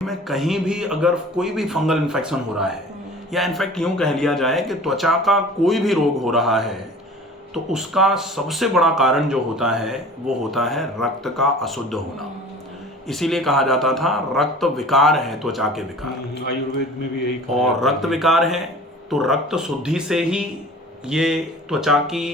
में कहीं भी अगर कोई भी फंगल इन्फेक्शन हो रहा है या इनफैक्ट यूं कह लिया जाए कि त्वचा का कोई भी रोग हो रहा है तो उसका सबसे बड़ा कारण जो होता है वो होता है रक्त का अशुद्ध होना। इसीलिए कहा जाता था रक्त विकार है त्वचा के विकार। आयुर्वेद में भी यही कहा और जाता रक्त है। विकार है तो रक्त शुद्धि से ही ये त्वचा की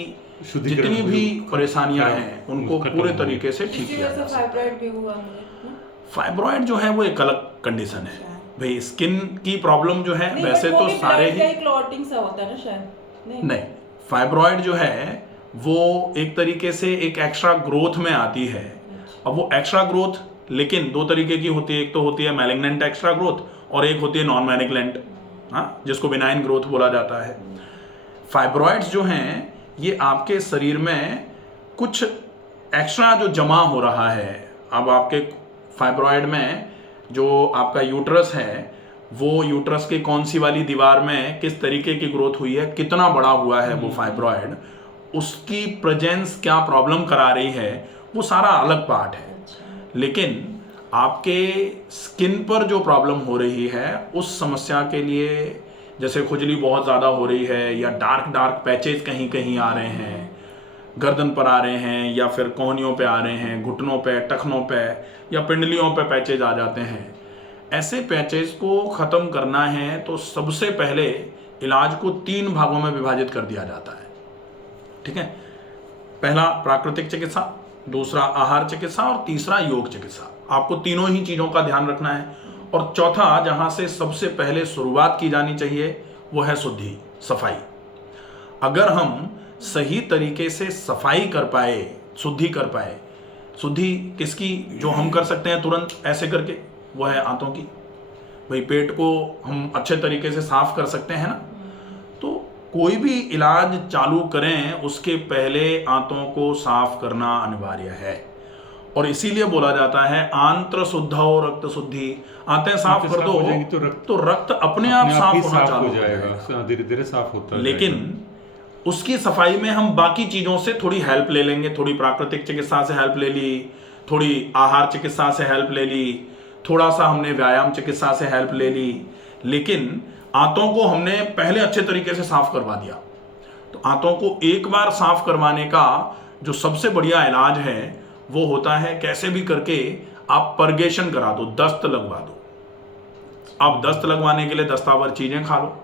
शुद्धिकरण जितनी भी जो परेशानियां खराब हैं उनको खत्म पूरे हो गई। तरीके से ठीक इसी किया वजह जा से सकता है। फाइब्रॉइड भी हुआ मुझे ना। फाइब्रॉइड जो है वो एक अलग कंडीशन है भाई। स्किन की प्रॉब्लम जो है नहीं, वैसे बट वो तो भी सारे blood का ही एक क्लॉटिंग सा होता है ना शायद। नहीं, फाइब्रॉइड जो है वो एक तरीके से एक एक्स्ट्रा ग्रोथ में आती है। अब वो एक्स्ट्रा ग्रोथ लेकिन दो तरीके की होती है। एक तो होती है मैलिग्नेंट एक्स्ट्रा ग्रोथ और एक होती है नॉन मैलिग्नेंट, हाँ, जिसको बिनाइन ग्रोथ बोला जाता है। फाइब्रॉइड्स जो हैं ये आपके शरीर में कुछ एक्स्ट्रा जो जमा हो रहा है। अब आपके फाइब्रॉइड में जो आपका यूट्रस है वो यूट्रस के कौन सी वाली दीवार में किस तरीके की ग्रोथ हुई है, कितना बड़ा हुआ है वो फाइब्रॉइड, उसकी प्रेजेंस क्या प्रॉब्लम करा रही है, वो सारा अलग पार्ट है। लेकिन आपके स्किन पर जो प्रॉब्लम हो रही है उस समस्या के लिए, जैसे खुजली बहुत ज़्यादा हो रही है या डार्क डार्क पैचेज कहीं कहीं आ रहे हैं, गर्दन पर आ रहे हैं या फिर कोहनियों पे आ रहे हैं, घुटनों पे, टखनों पे या पिंडलियों पे पैचेज आ जाते हैं, ऐसे पैचेज को ख़त्म करना है तो सबसे पहले इलाज को 3 भागों में विभाजित कर दिया जाता है। ठीक है, पहला प्राकृतिक चिकित्सा, दूसरा आहार चिकित्सा और तीसरा योग चिकित्सा। आपको तीनों ही चीज़ों का ध्यान रखना है। और चौथा जहाँ से सबसे पहले शुरुआत की जानी चाहिए वो है शुद्धि, सफाई। अगर हम सही तरीके से सफाई कर पाए, शुद्धि कर पाए, शुद्धि किसकी, जो हम कर सकते हैं तुरंत ऐसे करके, वो है आंतों की। भाई पेट को हम अच्छे तरीके से साफ कर सकते हैं ना। तो कोई भी इलाज चालू करें उसके पहले आंतों को साफ करना अनिवार्य है। और इसीलिए बोला जाता है आंत्र शुद्धौ रक्त शुद्धि। आंतें साफ कर दो तो रक्त अपने आप साफ होना चालू हो जाएगा, धीरे धीरे साफ होता है। लेकिन उसकी सफाई में हम बाकी चीज़ों से थोड़ी हेल्प ले लेंगे। थोड़ी प्राकृतिक चिकित्सा से हेल्प ले ली, थोड़ी आहार चिकित्सा से हेल्प ले ली, थोड़ा सा हमने व्यायाम चिकित्सा से हेल्प ले ली, लेकिन आंतों को हमने पहले अच्छे तरीके से साफ करवा दिया। तो आंतों को एक बार साफ करवाने का जो सबसे बढ़िया इलाज है वो होता है कैसे भी करके आप परगेशन करा दो, दस्त लगवा दो। अब दस्त लगवाने के लिए दस्तावर चीजें खा लो।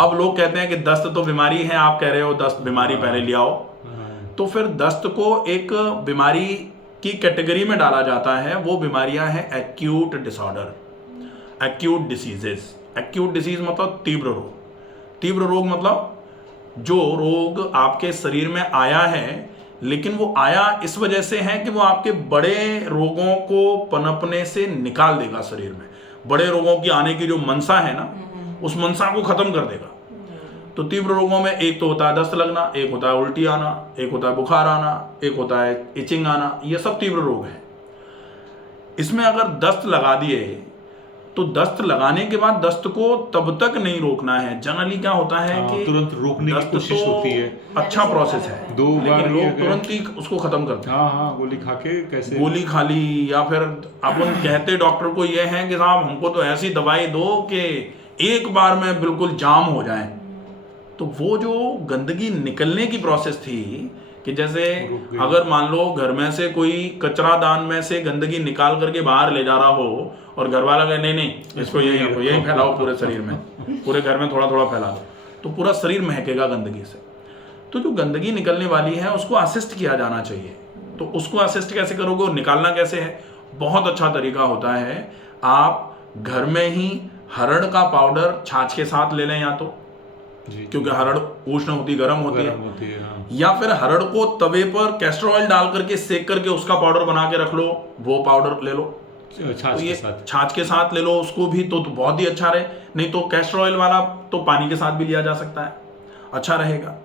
अब लोग कहते हैं कि दस्त तो बीमारी है, आप कह रहे हो दस्त बीमारी पहले ले आओ। तो फिर दस्त को एक बीमारी की कैटेगरी में डाला जाता है। वो बीमारियां हैं acute disorder, acute diseases. Acute disease मतलब तीव्र रोग। तीव्र रोग मतलब जो रोग आपके शरीर में आया है लेकिन वो आया इस वजह से है कि वो आपके बड़े रोगों को पनपने से निकाल देगा शरीर में। बड़े रोगों की आने की जो मनसा है ना, उस मनसा को खत्म कर देगा। तो तीव्र रोगों में एक तो होता है दस्त लगना, एक होता है उल्टी आना, एक होता है बुखार आना, एक होता है इचिंग आना। ये सब तीव्र रोग हैं। इसमें अगर दस्त लगा दिए तो दस्त लगाने के बाद दस्त को तब तक नहीं रोकना है। जनरली क्या होता है कि तुरंत रोकने की कोशिश होती है। अच्छा प्रोसेस है, 2 बार लेकिन लोग तुरंत ही उसको खत्म करते हैं। हाँ, गोली खा के कैसे, गोली खा ली या फिर अपन कहते डॉक्टर को ये है कि साहब हमको तो ऐसी दवाई दो कि एक बार में बिल्कुल जाम हो जाए। तो वो जो गंदगी निकलने की प्रोसेस थी कि जैसे अगर मान लो घर में से कोई कचरा दान में से गंदगी निकाल करके बाहर ले जा रहा हो और घर वाला कहे नहीं इसको यही फैलाओ पूरे शरीर में, पूरे घर में थोड़ा थोड़ा फैला दो, तो पूरा शरीर महकेगा गंदगी से। तो जो गंदगी निकलने वाली है उसको असिस्ट किया जाना चाहिए। तो उसको असिस्ट कैसे करोगे और निकालना कैसे है? बहुत अच्छा तरीका होता है, आप घर में ही हरड़ का पाउडर छाछ के साथ ले लें, या तो क्योंकि हरड़ उष्ण होती, गर्म होती है, हाँ। या फिर हरड़ को तवे पर कैस्टर ऑयल डाल करके सेक करके उसका पाउडर बना के रख लो, वो पाउडर ले लो। छाछ के साथ, छाछ के साथ ले लो उसको भी तो बहुत ही अच्छा रहे। नहीं तो कैस्टर ऑयल वाला तो पानी के साथ भी लिया जा सकता है, अच्छा रहेगा।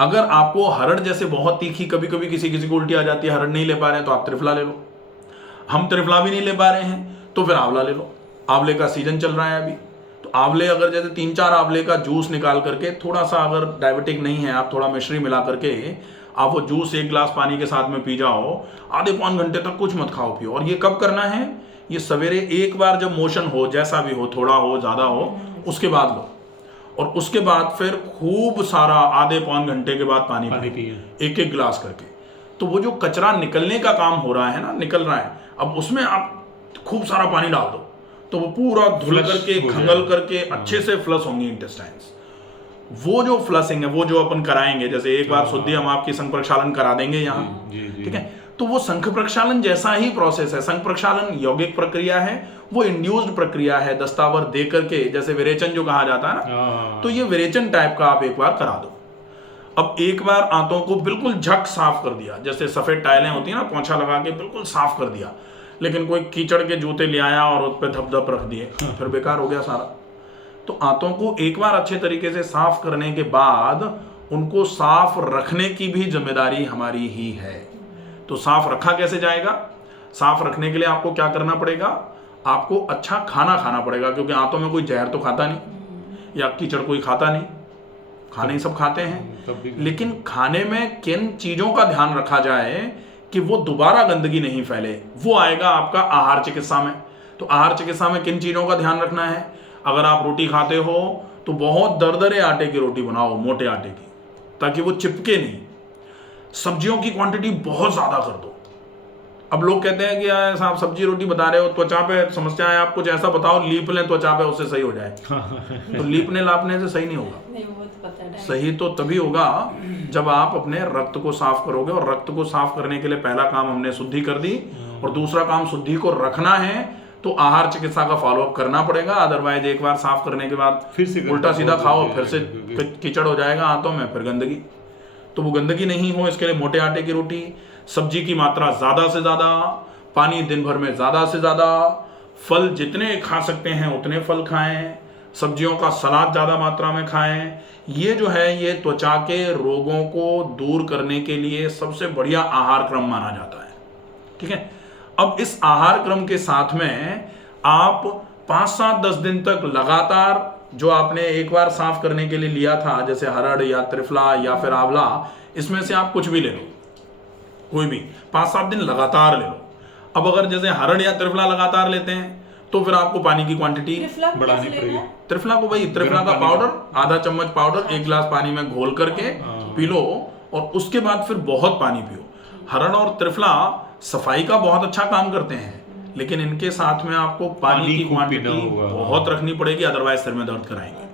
अगर आपको हरड़ जैसे बहुत तीखी, कभी कभी किसी किसी को उल्टी आ जाती है, हरड़ नहीं ले पा रहे हैं तो आप त्रिफला ले लो। हम त्रिफला भी नहीं ले पा रहे हैं तो फिर आंवला ले लो। आंवले का सीजन चल रहा है अभी, तो आंवले अगर जैसे 3-4 आंवले का जूस निकाल करके, थोड़ा सा अगर डायबिटिक नहीं है आप थोड़ा मिश्री मिला करके आप वो जूस 1 गिलास पानी के साथ में पी जाओ, आधे पौन घंटे तक कुछ मत खाओ पियो। और ये कब करना है ये सवेरे एक बार जब मोशन हो, जैसा भी हो, थोड़ा हो ज़्यादा हो, उसके बाद लो। और उसके बाद फिर खूब सारा आधे पौन घंटे के बाद पानी पिए, एक एक गिलास करके। तो वो जो कचरा निकलने का काम हो रहा है ना, निकल रहा है, अब उसमें आप खूब सारा पानी डाल दो तो वो पूरा धुल करके, खंगल करके अच्छे से फ्लश होंगे इंटेस्टाइन्स। वो जो फ्लशिंग है, वो जो अपन कराएंगे, जैसे एक बार शुद्धि हम आपकी संघ प्रक्षालन करा देंगे यहाँ, ठीक है, तो वो संघ प्रक्षालन जैसा ही प्रोसेस है। संघ प्रक्षालन यौगिक प्रक्रिया है, वो इंड्यूस्ड प्रक्रिया है, दस्तावर दे करके, जैसे विरेचन जो कहा जाता है ना, तो ये विरेचन टाइप का आप एक बार करा दो। अब एक बार आंतों को बिल्कुल झक साफ कर दिया, जैसे सफेद टाइलें होती है ना, पोंछा लगा के बिल्कुल साफ कर दिया, लेकिन कोई कीचड़ के जूते ले आया और उस पर धप रख दिए, फिर बेकार हो गया सारा। तो आंतों को एक बार अच्छे तरीके से साफ करने के बाद उनको साफ रखने की भी जिम्मेदारी हमारी ही है। तो साफ रखा कैसे जाएगा? साफ रखने के लिए आपको क्या करना पड़ेगा? आपको अच्छा खाना खाना पड़ेगा, क्योंकि आंतों में कोई जहर तो खाता नहीं या कीचड़ कोई खाता नहीं, खाने ही सब खाते हैं। लेकिन खाने में किन चीजों का ध्यान रखा जाए कि वो दोबारा गंदगी नहीं फैले, वो आएगा आपका आहार चिकित्सा में। तो आहार चिकित्सा में किन चीजों का ध्यान रखना है? अगर आप रोटी खाते हो तो बहुत दरदरे आटे की रोटी बनाओ, मोटे आटे की, ताकि वो चिपके नहीं। सब्जियों की क्वांटिटी बहुत ज्यादा कर दो। अब लोग कहते हैं कि यार साहब सब्जी रोटी बता रहे हो, त्वचा पे समस्या है, आप कुछ ऐसा बताओ लीप लें त्वचा पे, उससे सही हो जाए। तो लीपने लापने से सही नहीं होगा। नहीं, वो तो पता है। सही तो तभी होगा जब आप अपने रक्त को साफ करोगे, और रक्त को साफ करने के लिए पहला काम हमने शुद्धि कर दी, और दूसरा काम शुद्धि को रखना है, तो आहार चिकित्सा का फॉलोअप करना पड़ेगा। अदरवाइज एक बार साफ करने के बाद फिर से उल्टा सीधा खाओ, फिर से कीचड़ हो जाएगा आंतों में, फिर गंदगी। तो वो गंदगी नहीं हो, इसके लिए मोटे आटे की रोटी, सब्जी की मात्रा ज्यादा से ज्यादा, पानी दिन भर में ज्यादा से ज्यादा, फल जितने खा सकते हैं उतने फल खाएं, सब्जियों का सलाद ज्यादा मात्रा में खाएं। ये जो है ये त्वचा के रोगों को दूर करने के लिए सबसे बढ़िया आहार क्रम माना जाता है। ठीक है, अब इस आहार क्रम के साथ में आप 5, 7, 10 दिन तक लगातार जो आपने एक बार साफ करने के लिए लिया था, जैसे हरड़ या त्रिफला या फिर आंवला, इसमें से आप कुछ भी ले लो, कोई भी 5-7 दिन लगातार ले लो। अब अगर जैसे हरड़ या त्रिफला लगातार लेते हैं तो फिर आपको पानी की क्वांटिटी बढ़ानी पड़ेगी। त्रिफला को भाई त्रिफला का पाउडर, आधा चम्मच पाउडर 1 गिलास पानी में घोल करके पी लो, और उसके बाद फिर बहुत पानी पियो। हरड़ और त्रिफला सफाई का बहुत अच्छा काम करते हैं, लेकिन इनके साथ में आपको पानी की क्वांटिटी बहुत रखनी पड़ेगी, अदरवाइज सिर में दर्द कराएंगे,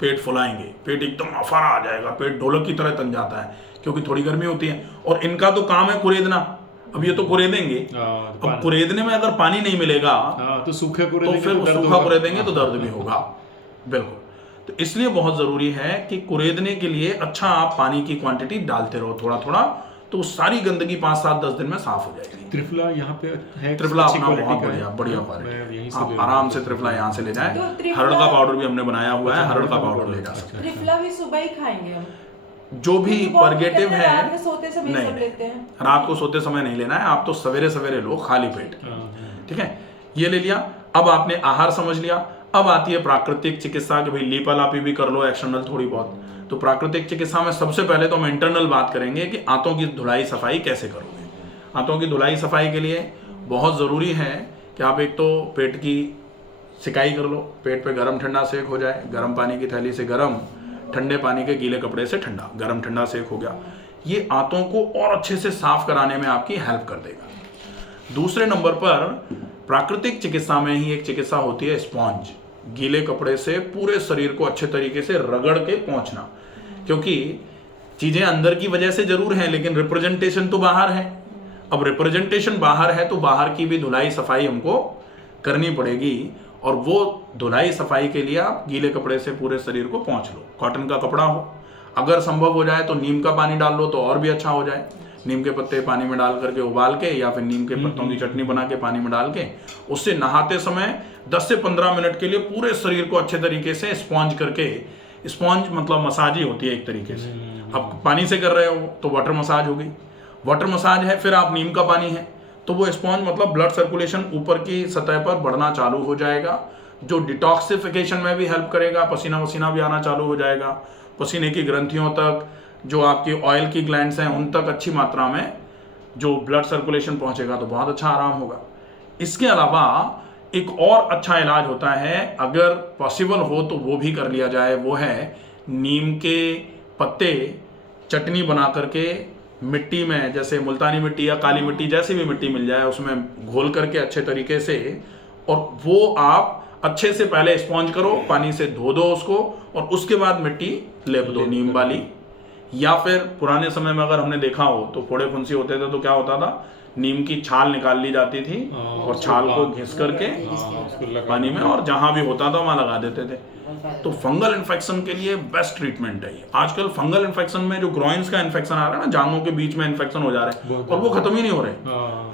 पेट फुलाएंगे, पेट एकदम अफारा आ जाएगा, पेट ढोलक की तरह तन जाता है, क्योंकि थोड़ी गर्मी होती है। और इनका तो काम है कुरेदना, अब ये तो कुरेदेंगे, अब कुरेदने में अगर पानी नहीं मिलेगा तो सूखे तो फिर सूखा कुरेदेंगे तो दर्द भी होगा। बिल्कुल, तो इसलिए बहुत जरूरी है कि कुरेदने के लिए अच्छा आप पानी की क्वांटिटी डालते रहो थोड़ा थोड़ा, तो सारी गंदगी 5, 7, 10 दिन में साफ हो जाएगी। त्रिफला यहाँ पे है, त्रिफला अपना बहुत बढ़िया क्वालिटी, आप आराम से त्रिफला यहाँ से ले जाए। हरड़ का पाउडर भी हमने बनाया हुआ है, हरड़ का पाउडर ले जा सकते हैं। त्रिफला भी सुबह ही खाएंगे हम, जो भी परगेटिव है, रात में सोते समय सब लेते हैं। रात को सोते समय नहीं लेना है, आप तो सवेरे सवेरे लो खाली पेट। ठीक है, ये ले लिया। अब आपने आहार समझ लिया। अब आती है प्राकृतिक चिकित्सा कि भाई लीपालापी भी कर लो, एक्सटर्नल थोड़ी बहुत। तो प्राकृतिक चिकित्सा में सबसे पहले तो हम इंटरनल बात करेंगे कि आंतों की धुलाई सफाई कैसे करोगे। आंतों की धुलाई सफाई के लिए बहुत ज़रूरी है कि आप एक तो पेट की सिकाई कर लो, पेट पे गरम ठंडा सेक हो जाए, गरम पानी की थैली से गरम, ठंडे पानी के गीले कपड़े से ठंडा, गरम ठंडा सेक हो गया। ये आंतों को और अच्छे से साफ कराने में आपकी हेल्प कर देगा। दूसरे नंबर पर प्राकृतिक चिकित्सा में ही एक चिकित्सा होती है स्पॉन्ज, गीले कपड़े से पूरे शरीर को अच्छे तरीके से रगड़ के पोंछना, क्योंकि चीजें अंदर की वजह से जरूर हैं लेकिन रिप्रेजेंटेशन तो बाहर है। अब रिप्रेजेंटेशन बाहर है तो बाहर की भी धुलाई सफाई हमको करनी पड़ेगी, और वो धुलाई सफाई के लिए आप गीले कपड़े से पूरे शरीर को पोंछ लो। कॉटन का कपड़ा हो, अगर संभव हो जाए तो नीम का पानी डाल लो तो और भी अच्छा हो जाए। नीम के पत्ते पानी में डाल करके उबाल के, या फिर नीम के पत्तों की चटनी बना के पानी में डाल के, उससे नहाते समय 10 से 15 मिनट के लिए पूरे शरीर को अच्छे तरीके से स्पॉन्ज करके, स्पॉन्ज मतलब मसाज ही होती है एक तरीके से। अब पानी से कर रहे हो तो वाटर मसाज हो गई, वाटर मसाज है, फिर आप नीम का पानी है तो वो स्पॉन्ज मतलब ब्लड सर्कुलेशन ऊपर की सतह पर बढ़ना चालू हो जाएगा, जो डिटॉक्सिफिकेशन में भी हेल्प करेगा। पसीना वसीना भी आना चालू हो जाएगा, पसीने की ग्रंथियों तक, जो आपकी ऑयल की ग्लैंड्स हैं उन तक अच्छी मात्रा में जो ब्लड सर्कुलेशन पहुंचेगा तो बहुत अच्छा आराम होगा। इसके अलावा एक और अच्छा इलाज होता है, अगर पॉसिबल हो तो वो भी कर लिया जाए, वो है नीम के पत्ते चटनी बना करके मिट्टी में, जैसे मुल्तानी मिट्टी या काली मिट्टी जैसी भी मिट्टी मिल जाए उसमें घोल करके अच्छे तरीके से, और वो आप अच्छे से पहले स्पॉन्ज करो, पानी से धो दो उसको, और उसके बाद मिट्टी लेप दो नीम वाली। या फिर पुराने समय में अगर हमने देखा हो तो फोड़े फुंसी होते थे तो क्या होता था, नीम की छाल निकाल ली जाती थी और छाल को घिस करके पानी में और जहां भी होता था वहां लगा देते थे। तो फंगल इन्फेक्शन के लिए बेस्ट ट्रीटमेंट है ये। आजकल फंगल इन्फेक्शन में जो ग्रोइंस का इन्फेक्शन आ रहा है ना, जांघों के बीच में इन्फेक्शन हो जा रहे हैं और वो खत्म ही नहीं हो रहे,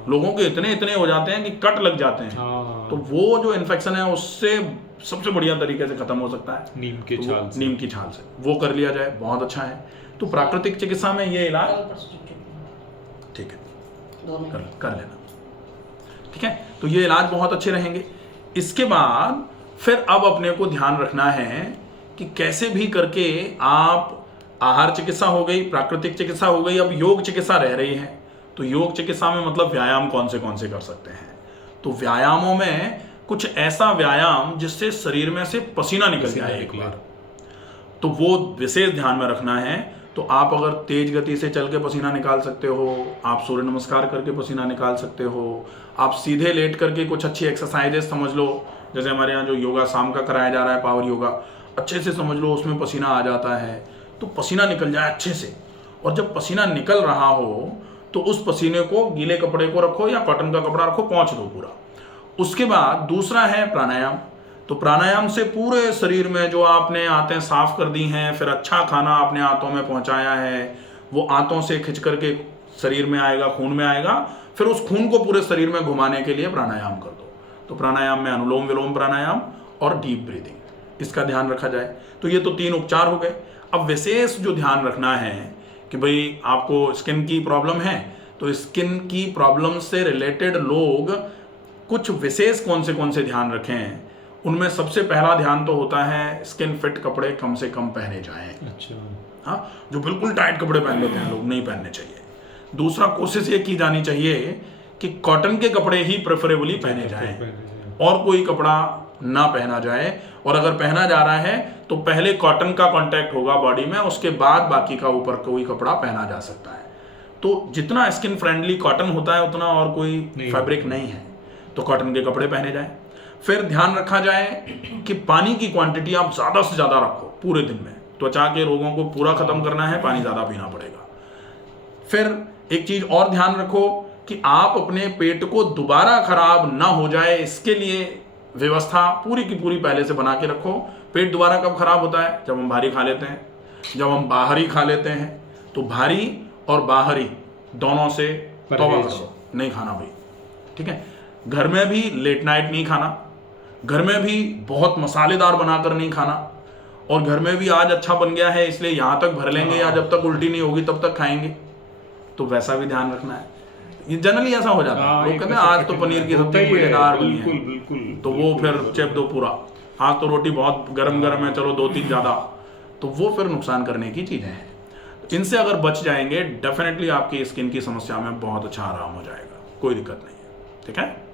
लोगों के इतने हो जाते हैं कि कट लग जाते हैं। तो वो जो इन्फेक्शन है उससे सबसे बढ़िया तरीके से खत्म हो सकता है नीम के छाल से। नीम की छाल से वो कर लिया जाए, बहुत अच्छा है। तो प्राकृतिक चिकित्सा में ये इलाज ठीक है, कर लेना, ठीक है। तो ये इलाज बहुत अच्छे रहेंगे। इसके बाद फिर अब अपने को ध्यान रखना है कि कैसे भी करके आप, आहार चिकित्सा हो गई, प्राकृतिक चिकित्सा हो गई, अब योग चिकित्सा रह रही है। तो योग चिकित्सा में मतलब व्यायाम कौन से कर सकते हैं। तो व्यायामों में कुछ ऐसा व्यायाम जिससे शरीर में से पसीना निकल जाए एक बार, तो वो विशेष ध्यान में रखना है। तो आप अगर तेज गति से चल के पसीना निकाल सकते हो, आप सूर्य नमस्कार करके पसीना निकाल सकते हो, आप सीधे लेट करके कुछ अच्छी एक्सरसाइजेस समझ लो, जैसे हमारे यहाँ जो योगा शाम का कराया जा रहा है पावर योगा, अच्छे से समझ लो, उसमें पसीना आ जाता है। तो पसीना निकल जाए अच्छे से, और जब पसीना निकल रहा हो तो उस पसीने को गीले कपड़े को रखो या कॉटन का कपड़ा रखो, पोंछ दो पूरा। उसके बाद दूसरा है प्राणायाम। तो प्राणायाम से पूरे शरीर में जो आपने आंतें साफ कर दी हैं, फिर अच्छा खाना आपने आंतों में पहुंचाया है, वो आंतों से खिंच करके शरीर में आएगा, खून में आएगा, फिर उस खून को पूरे शरीर में घुमाने के लिए प्राणायाम कर दो। तो प्राणायाम में अनुलोम विलोम प्राणायाम और डीप ब्रीदिंग, इसका ध्यान रखा जाए। तो ये तो 3 उपचार हो गए। अब विशेष जो ध्यान रखना है कि भाई आपको स्किन की प्रॉब्लम है, तो स्किन की प्रॉब्लम से रिलेटेड लोग कुछ विशेष कौन से ध्यान रखें। उनमें सबसे पहला ध्यान तो होता है स्किन फिट कपड़े कम से कम पहने जाएं। अच्छा, हाँ, जो बिल्कुल टाइट कपड़े पहन लेते हैं लोग, नहीं पहनने चाहिए। दूसरा, कोशिश ये की जानी चाहिए कि कॉटन के कपड़े ही प्रेफरेबली पहने जाएं, और कोई कपड़ा ना पहना जाए। और अगर पहना जा रहा है तो पहले कॉटन का कांटेक्ट होगा बॉडी में, उसके बाद बाकी का ऊपर कोई कपड़ा पहना जा सकता है। तो जितना स्किन फ्रेंडली कॉटन होता है उतना और कोई फैब्रिक नहीं है, तो कॉटन के कपड़े पहने जाएं। फिर ध्यान रखा जाए कि पानी की क्वांटिटी आप ज़्यादा से ज़्यादा रखो पूरे दिन में। त्वचा के रोगों को पूरा खत्म करना है, पानी ज़्यादा पीना पड़ेगा। फिर एक चीज़ और ध्यान रखो कि आप अपने पेट को दोबारा खराब ना हो जाए, इसके लिए व्यवस्था पूरी की पूरी पहले से बना के रखो। पेट दोबारा कब खराब होता है? जब हम भारी खा लेते हैं, जब हम बाहरी खा लेते हैं। तो भारी और बाहरी दोनों से तौबा करो, नहीं खाना भाई, ठीक है। घर में भी लेट नाइट नहीं खाना, घर में भी बहुत मसालेदार बनाकर नहीं खाना, और घर में भी आज अच्छा बन गया है इसलिए यहाँ तक भर लेंगे या जब तक उल्टी नहीं होगी तब तक खाएंगे, तो वैसा भी ध्यान रखना है। ये जनरली ऐसा हो जाता है, लोग कहते हैं आज तो पनीर की सब्जी मजेदार बनी है, तो वो फिर चेप दो पूरा। आज तो रोटी बहुत गरम गरम है, चलो 2-3 ज़्यादा, तो वो फिर नुकसान करने की चीज़ें हैं। इनसे अगर बच जाएंगे डेफिनेटली आपकी स्किन की समस्या में बहुत अच्छा आराम हो जाएगा, कोई दिक्कत नहीं है, ठीक है।